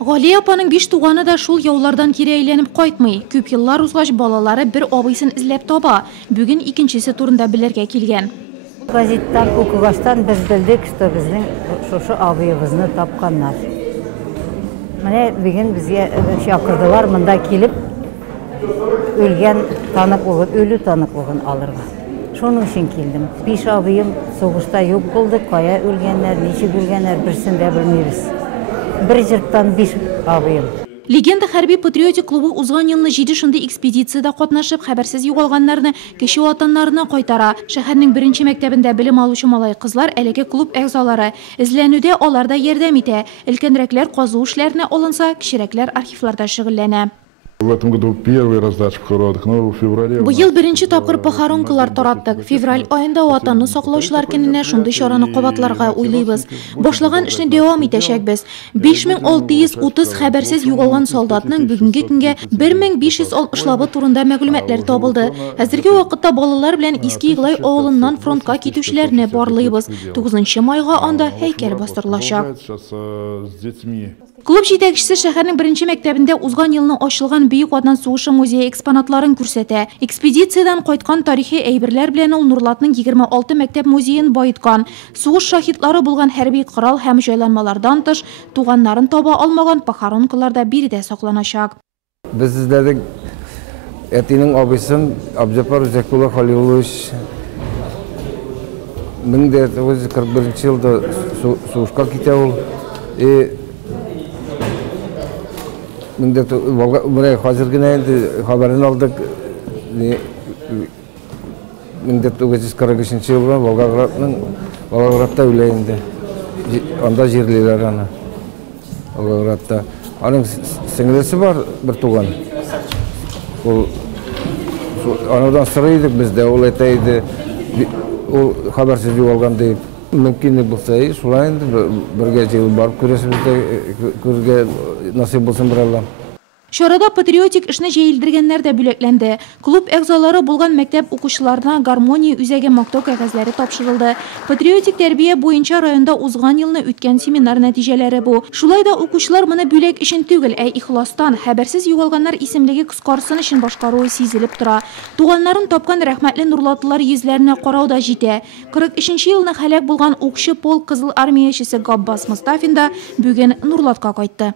Гали апаның 5 туганы да шул яулардан кире әйләнеп кайтмый. Күп еллар узгач балалары бер абыйсын эзләп таба. Бүген икенчесе турында белергә килгән. Газеттан укыгачтан без белдек, что безнең шушы абыебызны тапканнар. Менә бүген безгә чакырдылар монда килеп үлгән таныклыгын, ölü таныклыгын алырга. Шуның өчен килдем. 5 абыем сугышта юк булды, кая үлгәннәр, ничек үлгәннәр берсен дә белмибез. Бір жырттан 5 абыем. Легенда хәрби патриотик клубы узган елны 7 шундый экспедицияда катнашып, хәбәрсез югалганнарны кеше ватаннарына кайтара. Шәһәрнең 1нче мәктәбендә белем алучы малай кызлар әлеге клуб әгъзалары. Эзләнүдә аларда ярдәм итә. Өлкәнрәкләр казу эшләренә алынса, кечерәкләр архивларда шөгыльләнә. В этом году первый раздача похоронок, но в феврале... Быел 1нче тапкыр похоронкалар тараттык. Февраль айында ватанны саклаучылар көненә шундый чараны кабатларга уйлыйбыз. Башлаган эшне дәвам итәчәкбез. 5630 хәбәрсез югалган солдатның бүгенге көнгә 1560 турында мәгълүматлар табылды. Хәзерге вакытта балалар белән Иске Иглай авылыннан фронтка китүчеләрне барлыйбыз. 9 майга анда һәйкәл бастырылачак. Клуб җитәкчесе шәһәрнең 1нче мәктәбендә узган елның ачылган Бөек Ватан сугышы музее экспонатларын күрсәтә. Экспедициядан кайткан тарихи әйберләр белән ул Нурлатның 26 мәктәп музеен байыткан. Сугыш шаһитлары булган хәрби корал һәм җайланмалардан тыш туганнарын таба алмаган похоронкаларда биредә сакланачак. Без эзләдек әтинең абысын Абҗапар Зәкулла Халилович 1941 елда сугышка китә ул. Buraya hazır güneydi haberini aldık. 1945 yılda Volgograd'da öyleydi. Onda jirliler ana. Volgograd'da. Onun singlisi var bir tuğan. Anadan sıraydık biz de, o eteydi. O habersiz yuvalgan deyip. Mümkünlük bulsaydı, sulayındı. Bir gece yıl barıp küresimizde kürge nasip bulsun bir Allah. Şarada patriotik эшне җәелдергәннәр дә бүләкләнде. Клуб әгъзалары булган мәктәп укучыларына гармония үзәге мактау кәгазьләре тапшырылды. Патриотик тәрбия буенча районда узган елны үткән семинар нәтиҗәләре бу. Шулай да укучылар моны бүләк өчен түгел, ихластан, хәбәрсез югалганнар исемлеге кыскарсын өчен башкаруы сизелеп тора. Туганнарын тапкан рәхмәтле нурлатлылар йөзләренә карау да җитә. 43 елны һәлак булган укчы полк Кызыл армиячесе Габбас Мустафин да бүген Нурлатка кайтты.